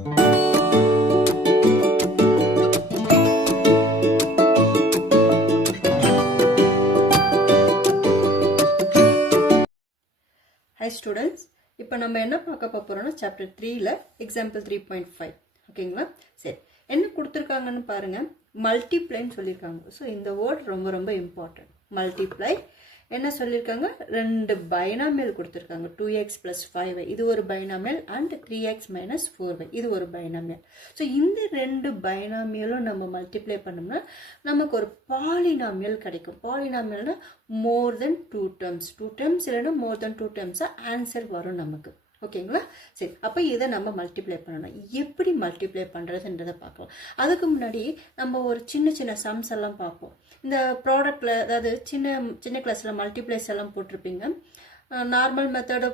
High students இப்போ நம்ம என்ன பார்க்க போகிறோம்னா சாப்டர் த்ரீல எக்ஸாம்பிள் த்ரீ பாயிண்ட் ஃபைவ் ஓகேங்களா சரி. என்ன கொடுத்துருக்காங்கன்னு பாருங்கள் மல்டிப்ளைன்னு சொல்லியிருக்காங்க. ஸோ இந்த வேர்ட் ரொம்ப ரொம்ப இம்பார்ட்டன்ட் மல்டிப்ளை என்ன சொல்லியிருக்காங்க ரெண்டு பைனாமியல் கொடுத்துருக்காங்க. டூ எக்ஸ் ப்ளஸ் ஃபைவ் இது ஒரு binomial and three x minus four இது ஒரு பைனாமியல் ஸோ இந்த ரெண்டு பைனாமியலும் நம்ம மல்டிப்ளை பண்ணோம்னா நமக்கு ஒரு பாலினாமியல் கிடைக்கும். பாலினாமியல்னா more than two terms two terms இல்லைன்னா மோர் தென் டூ டேர்ம்ஸாக ஆன்சர் வரும் நமக்கு. ஓகேங்களா? சரி அப்போ இதை நம்ம மல்டிப்ளை பண்ணணும். எப்படி மல்டிப்ளை பண்ணுறதுன்றதை பார்க்கலாம். அதுக்கு முன்னாடி நம்ம ஒரு சின்ன சின்ன சம்ஸ் எல்லாம் பார்ப்போம். இந்த ப்ராடக்டில் அதாவது சின்ன சின்ன கிளாஸில் மல்டிப்ளைஸ் எல்லாம் போட்டிருப்பீங்க. நார்மல் மெத்தடு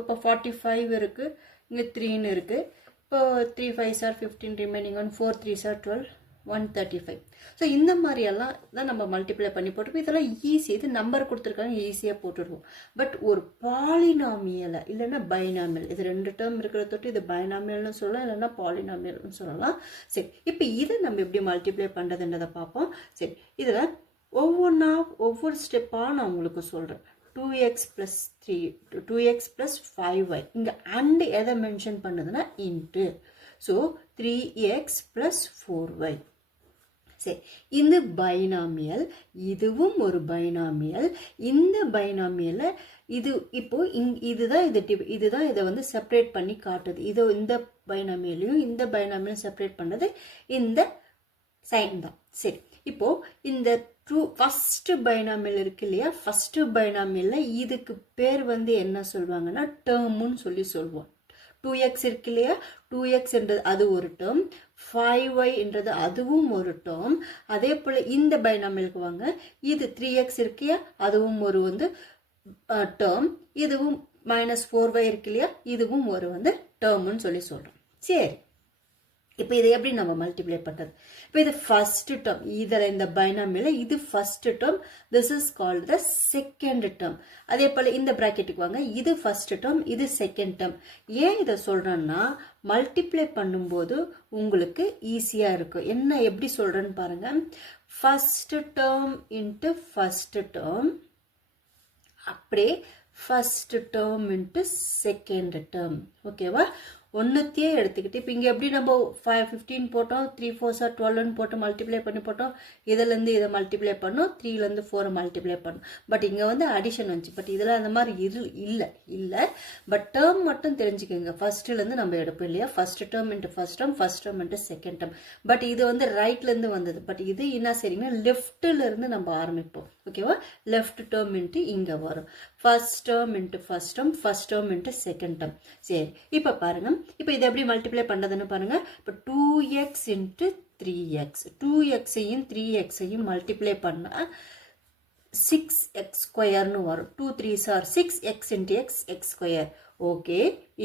இப்போ ஃபார்ட்டி ஃபைவ் இருக்குது இங்கே த்ரீன்னு இருக்குது இப்போ three five sir fifteen remaining one four three sir twelve one thirty five so இந்த மாதிரியெல்லாம் தான் நம்ம மல்டிப்ளை பண்ணி போட்டுப்போம் இதெல்லாம் ஈஸி இது நம்பர் கொடுத்துருக்காங்க ஈஸியாக போட்டுடுவோம். பட் ஒரு பாலினாமியலை இல்லைன்னா பைனாமியல் இது ரெண்டு டேர்ம் இருக்கிற தொட்டு இது பைனாமியல்னு சொல்லலாம் இல்லைன்னா பாலினாமியல்னு சொல்லலாம். சரி இப்போ இதை நம்ம எப்படி மல்டிப்ளை பண்ணுறதுன்றதை பார்ப்போம். சரி இதில் ஒவ்வொன்றா ஒவ்வொரு ஸ்டெப்பாக நான் உங்களுக்கு சொல்கிறேன் two x plus three two x plus five y இங்கே அண்டு எதை மென்ஷன் பண்ணுதுன்னா into so three x plus four y சரி இந்த பைனாமியல் இதுவும் ஒரு பைனாமியல் இந்த பைனாமியலை இது இப்போ இங் இதுதான் இது டிப் இதுதான் இதை வந்து செப்பரேட் பண்ணி காட்டுது. இதோ இந்த பைனாமியலையும் இந்த பைனாமியலும் செப்பரேட் பண்ணது இந்த சைன் தான். சரி இப்போ இந்த ட்ரூ ஃபஸ்ட்டு பைனாமியல் இருக்கு இல்லையா? ஃபஸ்ட்டு பைனாமியலில் இதுக்கு பேர் வந்து என்ன சொல்லுவாங்கன்னா டேர்முன்னு சொல்லி சொல்லுவோம் டூ எக்ஸ் இருக்கு இல்லையா? டூ எக்ஸ்ன்றது அது ஒரு டேர்ம் ஃபைவ் ஒய்ன்றது அதுவும் ஒரு டேர்ம் அதே போல் இந்த பைனாமியலுக்கு வாங்க. இது த்ரீ எக்ஸ் இருக்கியா அதுவும் ஒரு வந்து டேர்ம் இதுவும் மைனஸ் ஃபோர் ஒய் இருக்கு இல்லையா? இதுவும் ஒரு வந்து டேர்ம்னு சொல்லி சொல்கிறோம் சரி. இப்போ இதை எப்படி நம்ம மல்டிப்ளை பண்ணுறது இப்போ இது ஃபர்ஸ்ட் டேர்ம் இதில் இந்த பைனாமியில் இது first term this is called the second term அதே போல் இந்த ப்ராக்கெட்டுக்கு வாங்க. இது ஃபர்ஸ்ட் டேர்ம் இது செகண்ட் டேர்ம் ஏன் இதை சொல்கிறேன்னா மல்டிப்ளை பண்ணும்போது உங்களுக்கு ஈஸியாக இருக்கும். என்ன எப்படி சொல்கிறேன்னு பாருங்கள் first term into first term அப்படியே first term into second term ஓகேவா ஒன்றுத்தையே எடுத்துக்கிட்டு இப்போ இங்கே எப்படி நம்ம ஃபைவ் ஃபிஃப்டீன் போட்டோம் த்ரீ ஃபோர் சார் டுவெல்னு போட்டு மல்டிப்ளை பண்ணி போட்டோம் இதுலேருந்து இதை மல்டிப்ளை பண்ணோம் த்ரீலேருந்து ஃபோரை மல்டிப்ளை பண்ணோம். பட் இங்கே வந்து அடிஷன் வந்துச்சு. பட் இதில் அந்த மாதிரி இரு இல்லை இல்லை. பட் டேர்ம் மட்டும் தெரிஞ்சுக்கோங்க. ஃபஸ்ட்டுலேருந்து நம்ம எடுப்போம் இல்லையா? First term into first term first term into second term but இது வந்து ரைட்லேருந்து வந்தது. பட் இது என்ன சரிங்கன்னா லெஃப்ட்லேருந்து நம்ம ஆரம்பிப்போம். ஓகேவா லெஃப்ட் டேர்ம் இன்ட்டு இங்கே வரும். First term into first term first term into second term சரி. இப்போ பாருங்கள் இப்போ இது எப்படி மல்டிப்ளை பண்ணுறதுன்னு பாருங்கள் இப்போ two x into three x two எக்ஸையும் three எக்ஸையும் மல்டிப்ளை பண்ணால் சிக்ஸ் எக்ஸ் ஸ்கொயர்னு வரும். Two three sir six x into x x square okay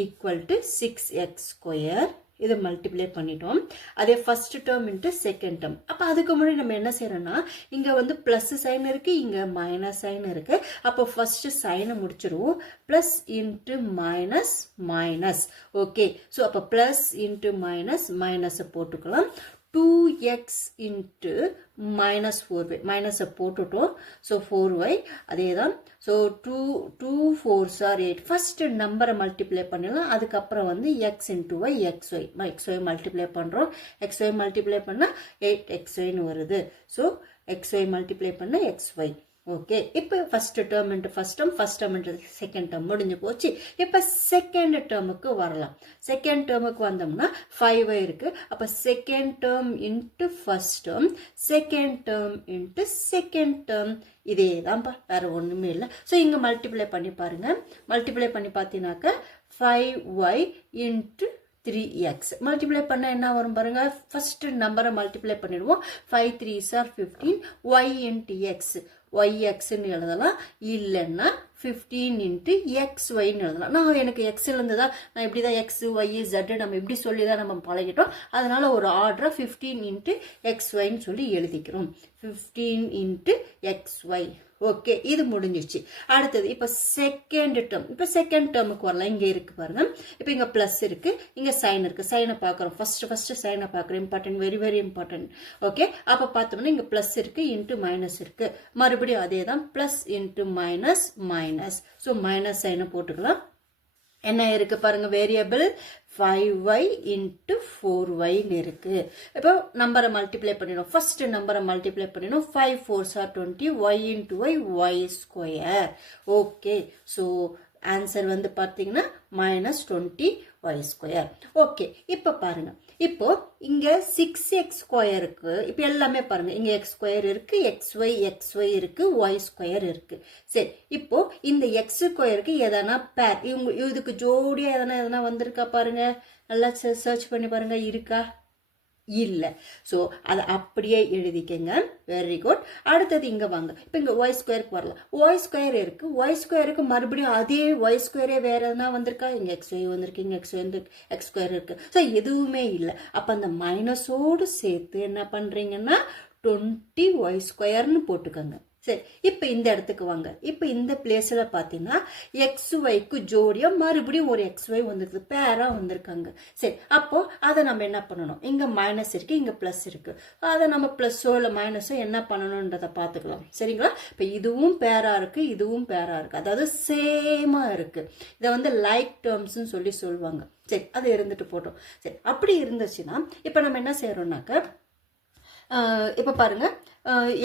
equal to six x square இதை மல்டிப்ளை பண்ணிட்டோம். அதே first term into second term அப்போ அதுக்கு முன்னாடி நம்ம என்ன செய்யறோம்னா இங்கே வந்து ப்ளஸ் சைன் இருக்கு இங்கே மைனஸ் சைன் இருக்கு. அப்போ ஃபர்ஸ்ட் சைனை முடிச்சிருவோம். Plus into minus minus okay so அப்போ ப்ளஸ் இன்ட்டு மைனஸ் மைனஸை போட்டுக்கலாம். Two x into minus four y மைனஸை போட்டுட்டோம். ஸோ ஃபோர் ஒய் அதே தான் ஸோ டூ டூ ஃபோர் சார் எயிட் ஃபஸ்ட்டு நம்பரை அதுக்கப்புறம் வந்து x into y xy. xy multiply பண்ணிரும் xy பண்ணுறோம் எக்ஸ் ஒய் மல்டிப்ளை பண்ணால் எயிட் வருது. ஸோ xy multiply பண்ணா பண்ணால் எக்ஸ் ஒய் ஓகே இப்போ first term into first term first term into second term முடிஞ்சு போச்சு. இப்போ செகண்ட் டேர்முக்கு வரலாம். செகண்ட் டேர்முக்கு வந்தோம்னா ஃபைவ் இருக்குது அப்போ second term into first term second term into second term இதே தான்ப்பா வேறு ஒன்றுமே இல்லை. ஸோ இங்கே மல்டிப்ளை பண்ணி பாருங்கள் மல்டிப்ளை பண்ணி பார்த்தீங்கன்னாக்கா five y into three x multiply பண்ணால் என்ன வரும் பாருங்கள் ஃபஸ்ட்டு நம்பரை மல்டிப்ளை பண்ணிடுவோம். Five three sir fifteen y into x y எக்ஸ்ன்னு எழுதலாம். இல்லைன்னா ஃபிஃப்டீன் இன்ட்டு எக்ஸ் ஒய்னு எழுதலாம். நான் எனக்கு எக்ஸ் இருந்ததா? நான் இப்படி தான் எக்ஸ் ஒய் ஜெட்டு நம்ம இப்படி சொல்லி தான் நம்ம பழகிட்டோம். அதனால் ஒரு ஆர்டரை ஃபிஃப்டீன் இன்ட்டு எக்ஸ் ஒய்ன்னு சொல்லி எழுதிக்கிறோம். Fifteen into X Y okay இது முடிஞ்சிச்சு அடுத்தது இப்போ செகண்ட் டேர்ம் இப்போ செகண்ட் டேர்முக்கு வரலாம். இங்கே இருக்கு பாருங்க. இப்போ இங்கே ப்ளஸ் இருக்கு. இங்கே சைன் இருக்கு. சைனை பார்க்குறோம். ஃபர்ஸ்ட் ஃபர்ஸ்ட் சைனை பார்க்குறோம். Important very very important okay அப்போ பார்த்தோம்னா இங்கே ப்ளஸ் இருக்கு இன்ட்டு மைனஸ் இருக்கு. மறுபடியும் அதே தான் plus into minus minus so minus சைனை போட்டுக்கலாம். என்ன இருக்குது பாருங்கள் variable five Y into four ஒய்னு இருக்குது இப்போ நம்பரை மல்டிப்ளை பண்ணிடும் ஃபஸ்ட்டு நம்பரை மல்டிப்ளை பண்ணிடும் five four sir twenty y into y y square okay so answer வந்து பார்த்தீங்கன்னா minus twenty y square okay இப்போ பாருங்க. இப்போ இங்கே சிக்ஸ் எக்ஸ் ஸ்கொயருக்கு இப்போ எல்லாமே பாருங்க. இங்கே எக்ஸ் ஸ்கொயர் இருக்கு எக்ஸ் ஒய் எக்ஸ் ஒய் இருக்கு ஒய் ஸ்கொயர் இருக்கு. சரி இப்போ இந்த எக்ஸ் ஸ்கொயருக்கு எதனா பேர் இவங்க இதுக்கு ஜோடியாக எதனா எதனா வந்திருக்கா பாருங்க? நல்லா சர்ச் பண்ணி பாருங்க. இருக்கா? இல்லை. ஸோ அதை அப்படியே எழுதிக்கங்க. வெரி குட் அடுத்தது இங்கே வாங்க. இப்போ இங்கே ஒய் ஸ்கொயருக்கு வரலாம். ஒய் ஸ்கொயர் இருக்குது ஒய் ஸ்கொயருக்கு மறுபடியும் அதே ஒய் ஸ்கொயரே வேற எதனா வந்திருக்கா? இங்கே எக்ஸ் ஒய் வந்திருக்கு. இங்கே எக்ஸ் வந்து எக்ஸ் ஸ்கொயர் இருக்குது ஸோ எதுவுமே இல்லை. அப்போ அந்த மைனஸோடு சேர்த்து என்ன பண்ணுறீங்கன்னா டுவெண்ட்டி ஒய் ஸ்கொயர்னு போட்டுக்கோங்க. சரி இப்போ இந்த இடத்துக்கு வாங்க. இப்போ இந்த பிளேஸில் பார்த்தீங்கன்னா எக்ஸ் ஒய்க்கு ஜோடியாக மறுபடியும் ஒரு எக்ஸ் ஒய் வந்துருக்குது பேராக வந்திருக்காங்க. சரி அப்போது அதை நம்ம என்ன பண்ணணும்? இங்கே மைனஸ் இருக்குது இங்கே ப்ளஸ் இருக்குது அதை நம்ம ப்ளஸ்ஸோ இல்லை மைனஸோ என்ன பண்ணணுன்றதை பார்த்துக்கலாம். சரிங்களா? இப்போ இதுவும் பேராக இருக்குது இதுவும் பேராக இருக்குது அதாவது சேமாக இருக்குது இதை வந்து லைக் டேர்ம்ஸ்னு சொல்லி சொல்லுவாங்க. சரி அது இருந்துட்டு போட்டோம். சரி அப்படி இருந்துச்சுன்னா இப்போ நம்ம என்ன செய்கிறோம்னாக்க இப்போ பாருங்கள்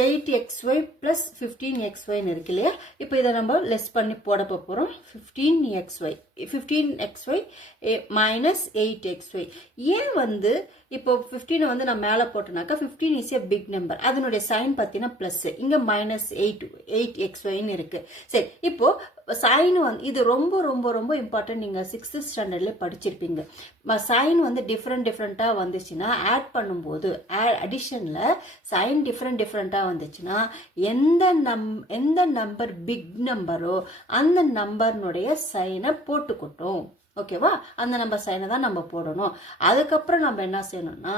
eight X Y plus fifteen X ஒய்னு இருக்கு இல்லையா? இப்போ இதை நம்ம லெஸ் பண்ணி போட போகிறோம் fifteen x y. Fifteen x y minus eight x y. ஏன் வந்து இப்போ ஃபிஃப்டீனை வந்து நான் மேலே போட்டேனாக்கா fifteen is a big number அதனுடைய சைன் பார்த்தீங்கன்னா ப்ளஸ் இங்கே மைனஸ் எயிட் எயிட் எக்ஸ் ஒய்னு இருக்கு. சரி இப்போது சைன் வந்து இது ரொம்ப ரொம்ப ரொம்ப இம்பார்ட்டன்ட் நீங்கள் சிக்ஸ்த்து ஸ்டாண்டர்ட்லேயே படிச்சிருப்பீங்க. சைன் வந்து டிஃப்ரெண்ட் டிஃப்ரெண்ட்டாக வந்துச்சுன்னா ஆட் பண்ணும்போது அடிஷனில் சைன் டிஃப்ரெண்ட் டிஃப்ரெண்ட்டாக வந்துச்சுன்னா எந்த நம் எந்த நம்பர் பிக் நம்பரோ அந்த நம்பர்னுடைய சைனை போட்டுக்கட்டும். ஓகேவா? அந்த நம்பர் சைனை தான் நம்ம போடணும். அதுக்கப்புறம் நம்ம என்ன செய்யணும்னா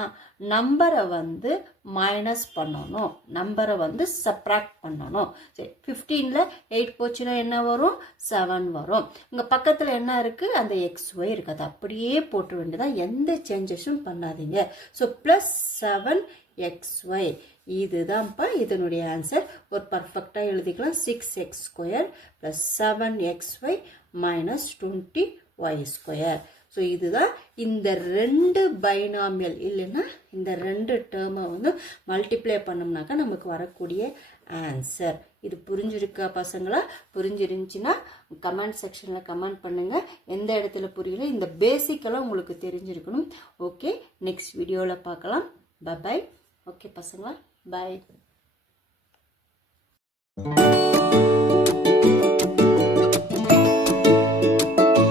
நம்பரை வந்து மைனஸ் பண்ணணும். நம்பரை வந்து சப்ராக்ட் பண்ணணும். சரி ஃபிஃப்டீனில் எயிட் போச்சுன்னா என்ன வரும்? செவன் வரும். இங்கே பக்கத்தில் என்ன இருக்குது அந்த எக்ஸ் ஒய் இருக்குது அப்படியே போட்டு வேண்டியதான் எந்த சேஞ்சஸும் பண்ணாதீங்க. So plus seven x y இதுதான்ப்பா இதனுடைய ஆன்சர் ஒரு பர்ஃபெக்டாக எழுதிக்கலாம். Six x square plus seven x y minus twenty y square so இதுதான் இந்த ரெண்டு பைனாமியல் இல்லைன்னா இந்த ரெண்டு டேர்மை வந்து மல்டிப்ளை பண்ணோம்னாக்கா நமக்கு வரக்கூடிய ஆன்சர் இது புரிஞ்சிருக்கா பசங்களா? புரிஞ்சிருந்துச்சுன்னா கமெண்ட் செக்ஷனில் கமெண்ட் பண்ணுங்கள் எந்த இடத்துல புரியல? இந்த பேசிக்கெல்லாம் உங்களுக்கு தெரிஞ்சிருக்கணும். ஓகே நெக்ஸ்ட் வீடியோவில் பார்க்கலாம். பாய் ஓகே பசங்களா? பாய்